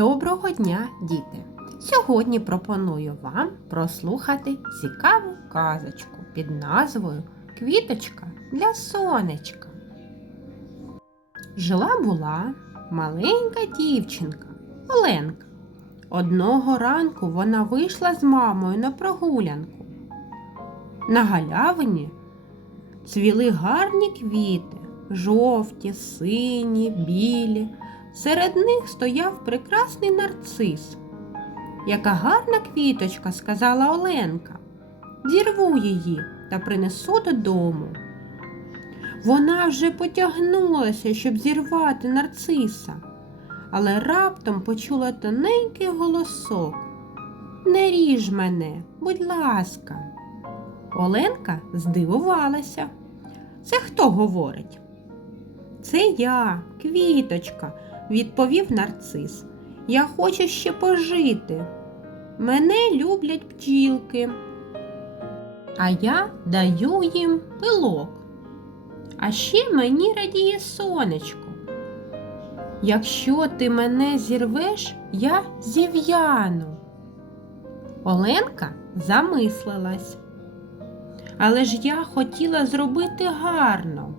Доброго дня, діти! Сьогодні пропоную вам прослухати цікаву казочку під назвою Квіточка для сонечка. Жила була маленька дівчинка Оленка. Одного ранку вона вийшла з мамою на прогулянку. На галявині цвіли гарні квіти, жовті, сині, білі. Серед них стояв прекрасний нарцис. Яка гарна квіточка, сказала Оленка. Зірву її та принесу додому. Вона вже потягнулася, щоб зірвати нарциса, але раптом почула тоненький голосок. Не ріж мене, будь ласка. Оленка здивувалася. Це хто говорить? Це я, квіточка, відповів нарцис. Я хочу ще пожити. Мене люблять бджілки, а я даю їм пилок. А ще мені радіє сонечко. Якщо ти мене зірвеш, я зів'яну. Оленка замислилась. Але ж я хотіла зробити гарно.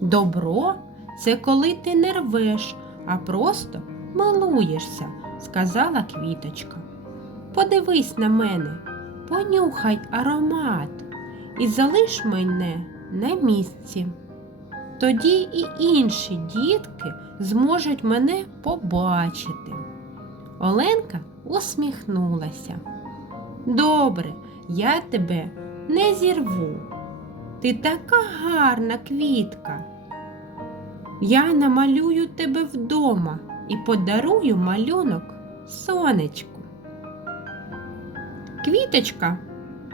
Добро це коли ти не рвеш, а просто милуєшся, сказала квіточка. Подивись на мене, понюхай аромат і залиш мене на місці. Тоді і інші дітки зможуть мене побачити. Оленка усміхнулася. Добре, я тебе не зірву. Ти така гарна квітка. Я намалюю тебе вдома і подарую малюнок сонечку. Квіточка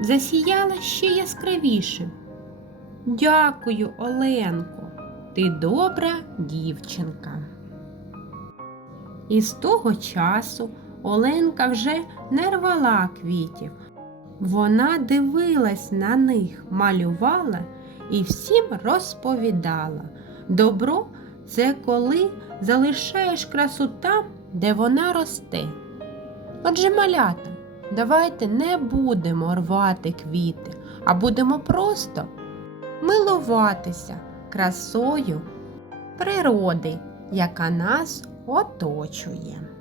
засіяла ще яскравіше. Дякую, Оленко, ти добра дівчинка. І з того часу Оленка вже не рвала квітів. Вона дивилась на них, малювала і всім розповідала. Добро це коли залишаєш красу там, де вона росте. Отже, малята, давайте не будемо рвати квіти, а будемо просто милуватися красою природи, яка нас оточує.